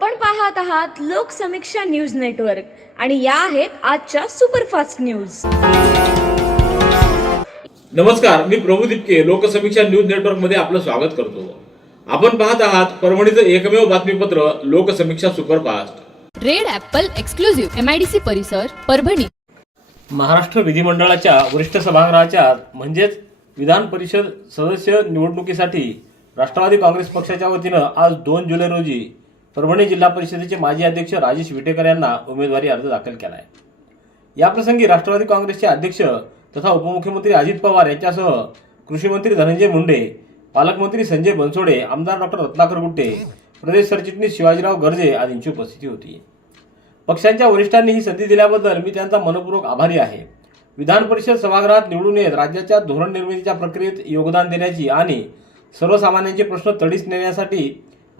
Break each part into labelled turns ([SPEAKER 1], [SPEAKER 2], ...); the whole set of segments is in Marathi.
[SPEAKER 1] आपण पाहत आहात लोकसमीक्षा न्यूज नेटवर्क आणि या आहेत आजच्या सुपरफास्ट न्यूज.
[SPEAKER 2] नमस्कार मी प्रभू दिपके लोकसमीक्षा न्यूज नेटवर्कमध्ये आपलं स्वागत करतो. आपण पाहत आहात परभणीचं एकमेव बातमीपत्र Loksamiksha superfast.
[SPEAKER 3] Red apple exclusive MIDC परिसर परभणी.
[SPEAKER 2] महाराष्ट्र विधिमंडळाच्या वरिष्ठ सभागृहाच्या म्हणजेच विधान परिषद सदस्य निवडणुकीसाठी राष्ट्रवादी काँग्रेस पक्षाच्या वतीनं आज दोन जुलै रोजी परभणी जिल्हा परिषदेचे माजी अध्यक्ष राजेश विटेकर यांना उमेदवारी अर्ज दाखल केला आहे याप्रसंगी राष्ट्रवादी काँग्रेसचे अध्यक्ष तथा उपमुख्यमंत्री अजित पवार यांच्यासह कृषीमंत्री धनंजय मुंडे पालकमंत्री संजय बनसोडे आमदार डॉक्टर रत्नाकर गुट्टे प्रदेश सरचिटणीस शिवाजीराव गर्जे आदींची उपस्थिती होती. पक्षांच्या वरिष्ठांनी ही संधी दिल्याबद्दल मी त्यांचा मनपूर्वक आभारी आहे. विधान परिषद सभागृहात निवडून येत राज्याच्या धोरण निर्मितीच्या प्रक्रियेत योगदान देण्याची आणि सर्वसामान्यांचे प्रश्न तडीस नेण्यासाठी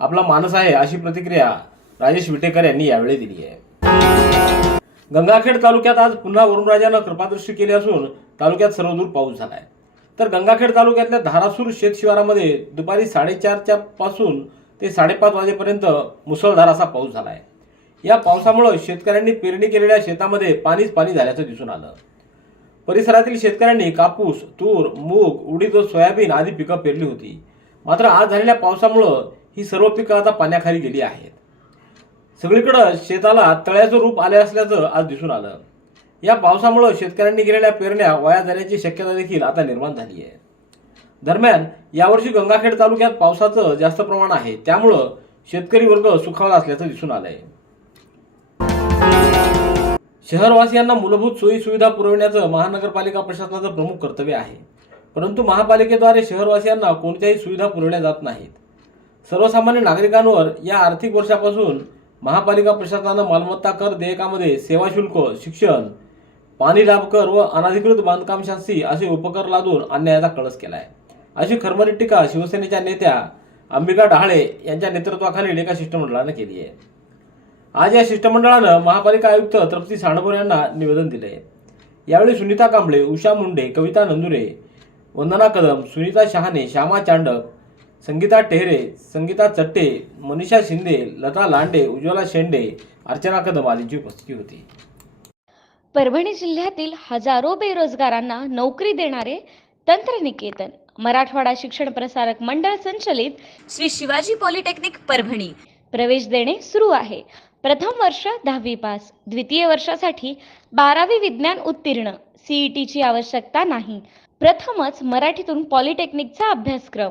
[SPEAKER 2] आपला मानस आहे अशी प्रतिक्रिया राजेश विटेकर यांनी यावेळी दिली आहे. गंगाखेड तालुक्यात आज पुन्हा वरुणराजानं कृपादृष्टी केली असून तालुक्यात सर्वदूर पाऊस झालाय. तर गंगाखेड तालुक्यातल्या धारासूर शेत शिवारामध्ये दुपारी साडेचारच्या पासून ते साडेपाच वाजेपर्यंत मुसळधार असा पाऊस झालाय. या पावसामुळे शेतकऱ्यांनी पेरणी केलेल्या शेतामध्ये पाणीच पाणी झाल्याचं दिसून आलं. परिसरातील शेतकऱ्यांनी कापूस तूर मूग उडीद व सोयाबीन आदी पिकं पेरली होती. मात्र आज झालेल्या पावसामुळं ही सर्व पिकं आता पाण्याखाली गेली आहेत. सगळीकडं शेताला तळ्याचं रूप आले असल्याचं आज दिसून आलं. या पावसामुळं शेतकऱ्यांनी गेलेल्या पेरण्या वाया जाण्याची शक्यता देखील आता निर्माण झाली आहे. दरम्यान यावर्षी गंगाखेड तालुक्यात पावसाचं जास्त प्रमाण आहे. त्यामुळं शेतकरी वर्ग सुखावला असल्याचं दिसून आलंय. शहरवासियांना मूलभूत सोयी सुविधा पुरविण्याचं महानगरपालिका प्रशासनाचं प्रमुख कर्तव्य आहे. परंतु महापालिकेद्वारे शहरवासियांना कोणत्याही सुविधा पुरवल्या जात नाहीत. सर्वसामान्य नागरिकांवर या आर्थिक वर्षापासून महापालिका प्रशासनानं मालमत्ता कर देयकामध्ये सेवा शुल्क शिक्षण पाणी लाभकर व अनधिकृत बांधकाम शास्त्री असे उपकर लादून अन्यायाचा कळस केला आहे अशी खरमरीत टीका शिवसेनेच्या नेत्या अंबिका डहाळे यांच्या नेतृत्वाखालील एका शिष्टमंडळानं केली आहे. आज या शिष्टमंडळानं महापालिका आयुक्त तृप्ती साणपूर यांना निवेदन दिले यावेळी सुनीता कांबळे उषा मुंडे कविता नंदुरे वंदना कदम सुनीता शहाणे श्यामा चांडक संगीता टेहरे संगीता चट्टे मनीषा शिंदे लता लांडे उज्ज्वला शेंडे अर्चना कदम आदींची उपस्थिती होती.
[SPEAKER 1] परभणी जिल्ह्यातील हजारो बेरोजगारांना नोकरी देणारे तंत्रनिकेतन मराठवाडा शिक्षण प्रसारक मंडळ संचलित श्री शिवाजी पॉलिटेक्निक परभणी. प्रवेश देणे सुरू आहे. प्रथम वर्ष दहावी पास द्वितीय वर्षासाठी बारावी विज्ञान उत्तीर्ण सीईटीची आवश्यकता नाही. प्रथमच मराठीतून पॉलिटेक्निकचा अभ्यासक्रम.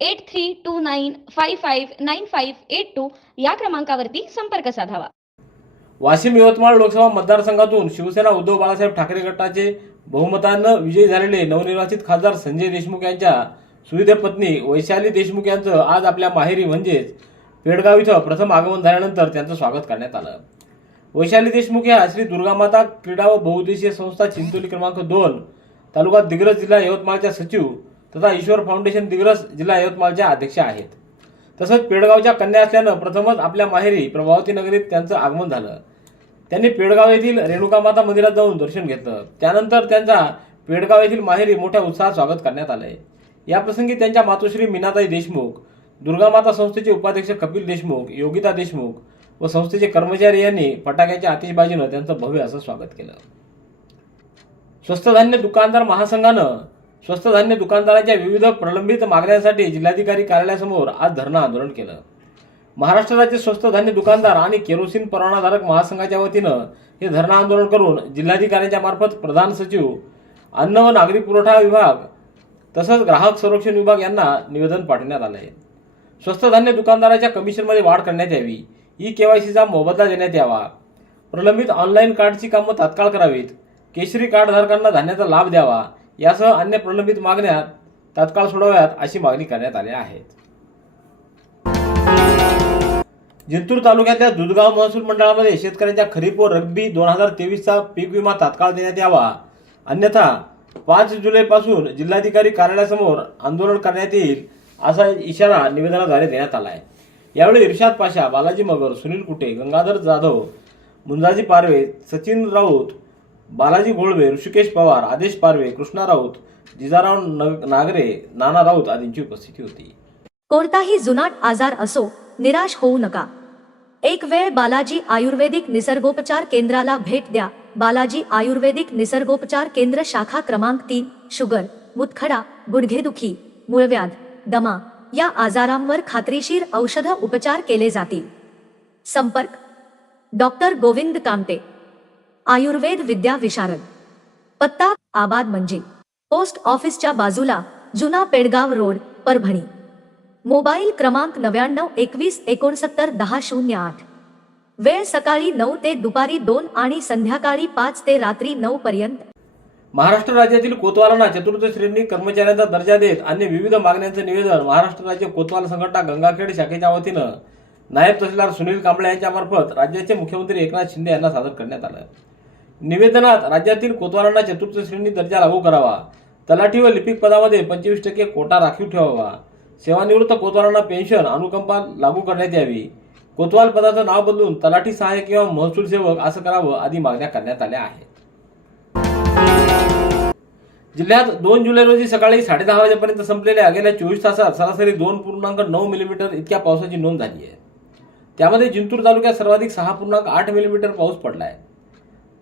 [SPEAKER 1] eight three two nine five five nine five eight two या क्रमांकावरती संपर्क साधावा.
[SPEAKER 2] वाशिम यवतमाळ लोकसभा मतदारसंघातून शिवसेना उद्धव बाळासाहेब ठाकरे गटाचे बहुमतानं विजयी झालेले नवनिर्वाचित खासदार संजय देशमुख यांच्या सुविधे पत्नी वैशाली देशमुख यांचं आज आपल्या माहेरी म्हणजेच पेडगाव इथं प्रथम आगमन झाल्यानंतर त्यांचं स्वागत करण्यात आलं. वैशाली देशमुख या श्री दुर्गामाता क्रीडा व बहुउद्देशीय संस्था चिंचोली क्रमांक दोन तालुका दिग्रज जिल्हा यवतमाळच्या सचिव तथा ईश्वर फाउंडेशन दिग्रस जिल्हा यवतमाळच्या अध्यक्षा आहेत. तसंच पेडगावच्या कन्या असल्यानं प्रथमच आपल्या माहेरी प्रभावती नगरीत त्यांचं आगमन झालं. त्यांनी पेडगाव येथील रेणुका माता मंदिरात जाऊन दर्शन घेतलं. त्यानंतर त्यांचा पेडगाव येथील माहेरी मोठ्या उत्साहात स्वागत करण्यात आलंय. याप्रसंगी त्यांच्या मातोश्री मीनाताई देशमुख दुर्गामाता संस्थेचे उपाध्यक्ष कपिल देशमुख योगिता देशमुख व संस्थेचे कर्मचारी यांनी फटाक्याच्या आतिषबाजीनं त्यांचं भव्य असं स्वागत केलं. स्वस्त धान्य दुकानदार महासंघानं स्वस्त धान्य दुकानदाराच्या विविध प्रलंबित मागण्यांसाठी जिल्हाधिकारी कार्यालयासमोर आज धरणं आंदोलन केलं. महाराष्ट्र राज्य स्वस्त धान्य दुकानदार आणि केरोसिन परवानाधारक महासंघाच्या वतीनं हे धरणं आंदोलन करून जिल्हाधिकाऱ्यांच्या मार्फत प्रधान सचिव अन्न व नागरी पुरवठा विभाग तसंच ग्राहक संरक्षण विभाग यांना निवेदन पाठवण्यात आलं आहे स्वस्त धान्य दुकानदाराच्या कमिशनमध्ये वाढ करण्यात यावी ई केवायसीचा मोबदला देण्यात यावा प्रलंबित ऑनलाईन कार्डची कामं तात्काळ करावीत केशरी कार्डधारकांना धान्याचा लाभ द्यावा यासह अन्य प्रलंबित मागण्या तात्काळ सोडव्यात अशी मागणी करण्यात आल्या आहेत जिंतूर तालुक्यातल्या दुधगाव महसूल मंडळामध्ये शेतकऱ्यांच्या खरीप व रब्बी दोन हजार तेवीसचा पीक विमा तात्काळ देण्यात यावा. अन्यथा पाच जुलैपासून जिल्हाधिकारी कार्यालयासमोर आंदोलन करण्यात येईल असा इशारा निवेदनाद्वारे देण्यात आला आहे यावेळी इर्शाद पाशा बालाजी मगर सुनील कुटे गंगाधर जाधव मुंजाजी पारवे सचिन राऊत बालाजी घोळवे ऋषिकेश पवार आदेश पारवे कृष्णा राऊत जिजाराव नागरे नाना राऊत आदींची उपस्थिती होती.
[SPEAKER 4] कोणताही जुनाट आजार असो निराश होऊ नका. एक वेळ बालाजी आयुर्वेदिक निसर्गोपचार केंद्राला भेट द्या. बालाजी आयुर्वेदिक निसर्गोपचार केंद्र शाखा क्रमांक तीन शुगर मुतखडा गुडघेदुखी मूळव्याध दमा या आजारांवर खात्रीशीर औषध उपचार केले जातील. संपर्क. डॉक्टर गोविंद कामटे आयुर्वेद विद्या विशारद. पत्ता आबाद म्हणजे पोस्ट ऑफिसच्या बाजूला जुना पेडगाव रोड परभणी. मोबाईल क्रमांक नव्याण्णव एकवीस एकोणसत्तर दहा शून्य आठ. वेळ सकाळी नऊ ते दुपारी दोन आणि संध्याकाळी पाच ते रात्री नऊ पर्यंत.
[SPEAKER 2] महाराष्ट्र राज्यातील कोतवालांना चतुर्थ श्रेणी कर्मचाऱ्यांचा दर्जा देत अन्य विविध मागण्यांचं निवेदन महाराष्ट्र राज्य कोतवाल संघटना गंगाखेड शाखेच्या वतीनं. नायब तहसीलदार सुनील कांबळे यांच्यामार्फत राज्याचे मुख्यमंत्री एकनाथ शिंदे यांना सादर करण्यात आलं. निवेदनात राज्यातील कोतवालांना चतुर्थ श्रेणी दर्जा लागू करावा. तलाठी व लिपिक पदामध्ये पंचवीस टक्के कोटा राखीव ठेवावा. सेवानिवृत्त कोतवारांना पेन्शन अनुकंपा लागू करण्यात यावी. कोतवाल पदाचं नाव बदलून तलाठी सहाय्यक किंवा महसूल सेवक असं करावं आदी मागण्या करण्यात आल्या आहेत. जिल्ह्यात दोन जुलै रोजी सकाळी साडेदहा वाजेपर्यंत संपलेल्या गेल्या चोवीस तासात सरासरी दोन पूर्णांक नऊ मिलीमीटर इतक्या पावसाची नोंद झाली आहे. त्यामध्ये जिंतूर तालुक्यात सर्वाधिक सहा पूर्णांक आठ मिलीमीटर पाऊस पडला आहे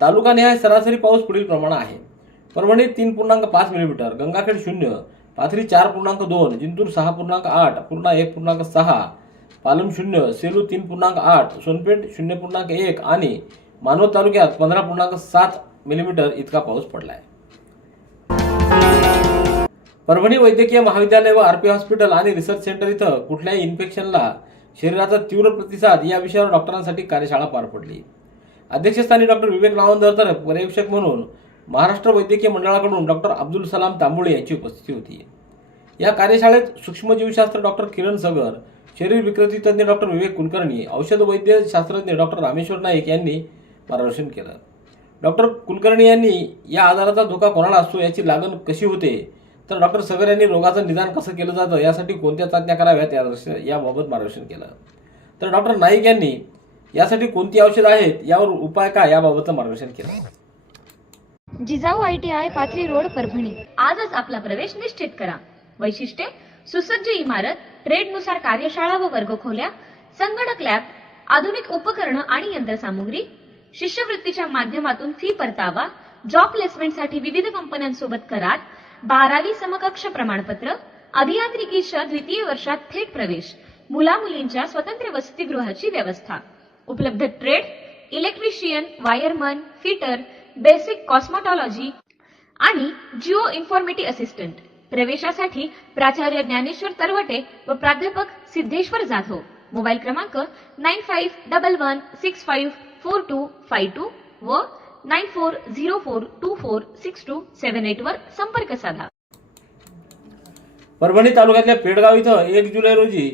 [SPEAKER 2] तालुकानिहाय सरासरी पाऊस पुढील प्रमाण आहे. परभणी तीन पूर्णांक पाच मिलीमीटर गंगाखेड शून्य पाथरी चार पूर्णांक दोन जिंतूर सहा पूर्णांक आठ पूर्णा एक पूर्णांक सहा पालम शून्य सेलू तीन पूर्णांक आठ सोनपेठ शून्य पूर्णांक एक आणि मानवत तालुक्यात पंधरा पूर्णांक सात मिलीमीटर इतका पाऊस पडला आहे परभणी वैद्यकीय महाविद्यालय व आरपी हॉस्पिटल आणि रिसर्च सेंटर इथं कुठल्याही इन्फेक्शनला शरीराचा तीव्र प्रतिसाद या विषयावर डॉक्टरांसाठी कार्यशाळा पार पडली. अध्यक्षस्थानी डॉक्टर विवेक नावंदर तर पर्यवेक्षक म्हणून महाराष्ट्र वैद्यकीय मंडळाकडून डॉक्टर अब्दुल सलाम तांबोळे यांची उपस्थिती होती. या कार्यशाळेत सूक्ष्मजीवशास्त्र डॉक्टर किरण सगर शरीर विकृती तज्ज्ञ डॉक्टर विवेक कुलकर्णी औषध वैद्य शास्त्रज्ञ डॉक्टर रामेश्वर नाईक यांनी मार्गदर्शन केलं. डॉक्टर कुलकर्णी यांनी या आजाराचा धोका कोणाला असतो याची लागण कशी होते? तर डॉक्टर सगर यांनी रोगाचं निदान कसं केलं जातं यासाठी कोणत्या चाचण्या कराव्यात याबाबत मार्गदर्शन केलं. तर डॉक्टर नाईक यांनी यासाठी कोणती औषधं आहेत? यावर उपाय काय? याबाबतचं मार्गदर्शन केलं.
[SPEAKER 1] Jijau I T I Pathri road Parbhani. आजच आपला प्रवेश निश्चित करा. वैशिष्ट्ये सुसज्ज इमारत ट्रेडनुसार कार्यशाळा व वर्गखोल्या संगणक लॅब आधुनिक उपकरणं आणि यंत्रसामुग्री शिष्यवृत्तीच्या माध्यमातून फी परतावा जॉब प्लेसमेंटसाठी विविध कंपन्यांसोबत करार बारावी समकक्ष प्रमाणपत्र अभियांत्रिकीच्या द्वितीय वर्षात थेट प्रवेश मुला मुलींच्या स्वतंत्र वसतिगृहाची व्यवस्था. उपलब्ध trade electrician wireman fitter basic cosmetology आणि जिओ इन्फॉर्मेटी असिस्टंट. प्रवेशासाठी प्राचार्य ज्ञानेश्वर तरवटे व प्राध्यापक सिद्धेश्वर जाधव. मोबाईल क्रमांक nine five double one six five four two five two व nine four zero four two four six two seven eight वर संपर्क साधा.
[SPEAKER 2] परभणी तालुक्यातल्या पेडगाव इथं एक जुलै रोजी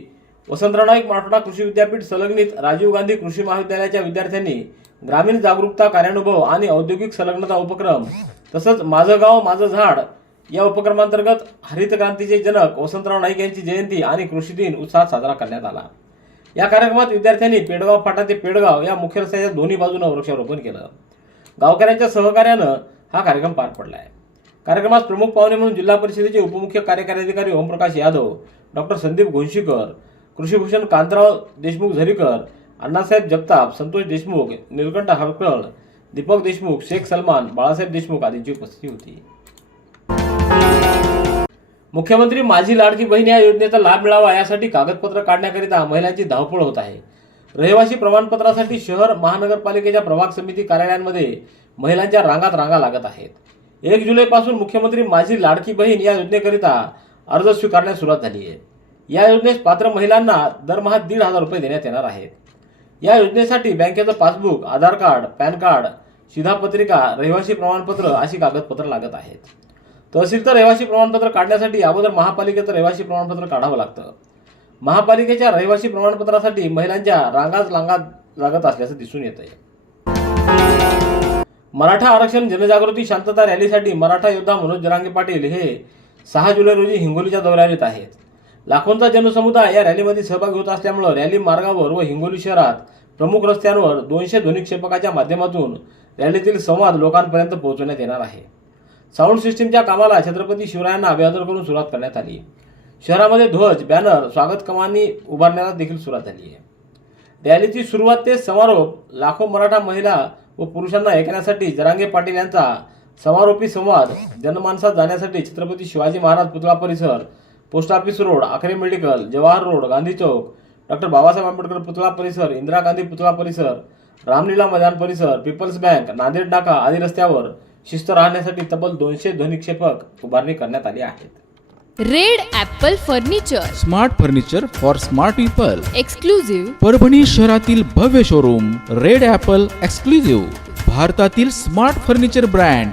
[SPEAKER 2] वसंतराव नाईक मराठवाडा कृषी विद्यापीठ संलग्नित राजीव गांधी कृषी महाविद्यालयाच्या विद्यार्थ्यांनी ग्रामीण जागरूकता कार्यानुभव आणि औद्योगिक संलग्नता उपक्रम तसंच माझं गाव माझं झाड या उपक्रमांतर्गत हरित क्रांतीचे जनक वसंतराव नाईक यांची जयंती आणि कृषी दिन उत्साहात साजरा करण्यात आला. या कार्यक्रमात विद्यार्थ्यांनी पेडगाव फाटा ते पेडगाव या मुख्य रस्त्याच्या दोन्ही बाजूनं वृक्षारोपण केलं. गावकऱ्यांच्या सहकार्यानं हा कार्यक्रम पार पडला आहे कार्यक्रमात प्रमुख पाहुणे म्हणून जिल्हा परिषदेचे उपमुख्य कार्यकारी अधिकारी ओमप्रकाश यादव डॉक्टर संदीप घोंशीकर कृषीभूषण कांतराव देशमुख झरीकर अण्णासाहेब जगताप संतोष देशमुख निलकंठ हरकळ दीपक देशमुख शेख सलमान बाळासाहेब देशमुख आदींची उपस्थिती होती. मुख्यमंत्री माझी लाडकी बहीण या योजनेचा लाभ मिळावा यासाठी कागदपत्र काढण्याकरिता महिलांची धावपळ होत आहे. रहिवासी प्रमाणपत्रासाठी शहर महानगरपालिकेच्या प्रभाग समिती कार्यालयांमध्ये महिलांच्या रांगात रांगा लागत आहेत. एक जुलैपासून मुख्यमंत्री माझी लाडकी बहीण या योजनेकरिता अर्ज स्वीकारण्यास सुरुवात झाली आहे. या योजनेस पात्र महिलांना दरमहा दीड हजार रुपये देण्यात येणार आहेत. या योजनेसाठी बँकेचं passbook Aadhaar card PAN card शिधापत्रिका रहिवासी प्रमाणपत्र अशी कागदपत्र लागत आहेत. तहसीलचं रहिवासी प्रमाणपत्र काढण्यासाठी अगोदर महापालिकेचं रहिवासी प्रमाणपत्र काढावं लागतं. महापालिकेच्या रहिवासी प्रमाणपत्रासाठी महिलांच्या रांगाच लांगात लागत असल्याचं दिसून येत आहे मराठा आरक्षण जनजागृती शांतता रॅलीसाठी मराठा योद्धा मनोज जरांगे पाटील हे सहा जुलै रोजी हिंगोलीच्या दौऱ्यावर येत आहेत. लाखोंचा जनसमुदाय या रॅलीमध्ये सहभागी होत असल्यामुळं रॅली मार्गावर व हिंगोली शहरात प्रमुख रस्त्यांवर दोनशे ध्वनिक्षेपकाच्या माध्यमातून रॅलीतील संवाद लोकांपर्यंत पोहोचवण्यात येणार आहे. साऊंड सिस्टीमच्या कामाला छत्रपती शिवरायांना अभिवादन करून सुरुवात करण्यात आली. शहरामध्ये ध्वज बॅनर स्वागत कमानी उभारण्याला देखील सुरुवात झाली आहे. रॅलीची सुरुवात ते समारोप लाखो मराठा महिला व पुरुषांना ऐकण्यासाठी जरांगे पाटील यांचा समारोपी संवाद जनमानसात जाण्यासाठी छत्रपती शिवाजी महाराज पुतळा परिसर post office road Akhare medical Jawahar road Gandhi चौक डॉक्टर बाबासाहेब आंबेडकर पुतळा परिसर इंदिरा गांधी पुतळा परिसर रामलीला मैदान परिसर पीपल्स बँक नांदेड नाका आदी रस्त्यावर शिस्त राहण्यासाठी तब्बल दोनशे ध्वनिक्षेपक उभारणी करण्यात आली आहेत.
[SPEAKER 3] Red apple furniture.
[SPEAKER 5] Smart furniture for smart people.
[SPEAKER 3] Exclusive
[SPEAKER 5] Parbhani शहरातील भव्य शोरूम रेड ॲपल एक्सक्लुझिव्ह भारतातील smart furniture brand.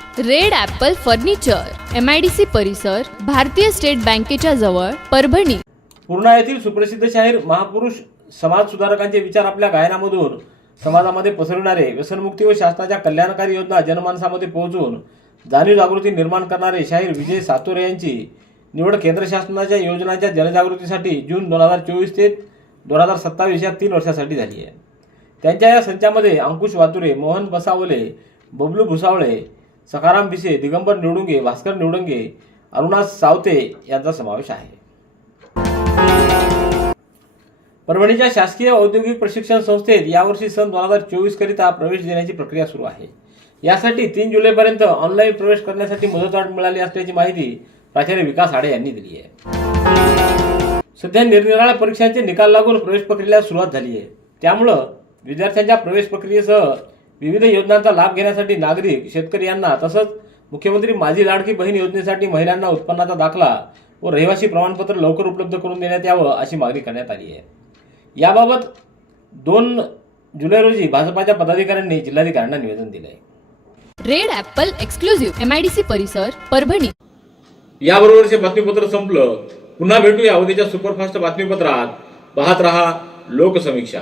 [SPEAKER 3] Red apple furniture M I D C परिसर भारतीय स्टेट बँकेच्या जवळ परभणी.
[SPEAKER 2] पूर्णा येथील सुप्रसिद्ध शाहीर महापुरुष समाज सुधारकांचे विचार आपल्या गायनामधून समाजामध्ये पसरविणारे व्यसनमुक्ती व शासनाच्या कल्याणकारी योजना जनमानसामध्ये पोहोचून जाणीव जागृती निर्माण करणारे शाहीर विजय सातोरे यांची निवड केंद्र शासनाच्या योजनांच्या जनजागृतीसाठी जून दोन हजार चोवीस ते दोन हजार सत्तावीस या तीन वर्षासाठी झाली आहे. त्यांच्या या संचामध्ये अंकुश वातुरे मोहन बसावले बबलू भुसावळे सखाराम भिसे दिगंबर निवडुंगे भास्कर निवडुंगे अरुणा सावते यांचा समावेश आहे. परभणीच्या शासकीय औद्योगिक प्रशिक्षण संस्थेत यावर्षी सन दोन हजार चोवीस करिता प्रवेश देण्याची प्रक्रिया सुरू आहे. यासाठी तीन जुलैपर्यंत ऑनलाईन प्रवेश करण्यासाठी मुदतवाढ मिळाली असल्याची माहिती प्राचार्य विकास आडे यांनी दिली आहे. सध्या निरनिराळ्या परीक्षांचे निकाल लागून प्रवेश प्रक्रियेला सुरुवात झाली आहे. त्यामुळं विद्यार्थ्यांच्या प्रवेश प्रक्रियेसह विविध योजनांचा लाभ घेण्यासाठी नागरिक शेतकरी यांना तसंच मुख्यमंत्री माझी लाडकी बहीण योजनेसाठी महिलांना उत्पन्नाचा दाखला व रहिवासी प्रमाणपत्र लवकर उपलब्ध करून देण्यात यावं अशी मागणी करण्यात आली आहे. याबाबत दोन जुलै रोजी भाजपाच्या पदाधिकाऱ्यांनी जिल्हाधिकाऱ्यांना निवेदन दिलं आहे
[SPEAKER 3] red apple exclusive M I D C परिसर परभणी.
[SPEAKER 2] याबरोबरचे बातमीपत्र संपलं. पुन्हा भेटूया उद्याच्या सुपरफास्ट बातमीपत्रात. पाहत रहा लोकसमीक्षा.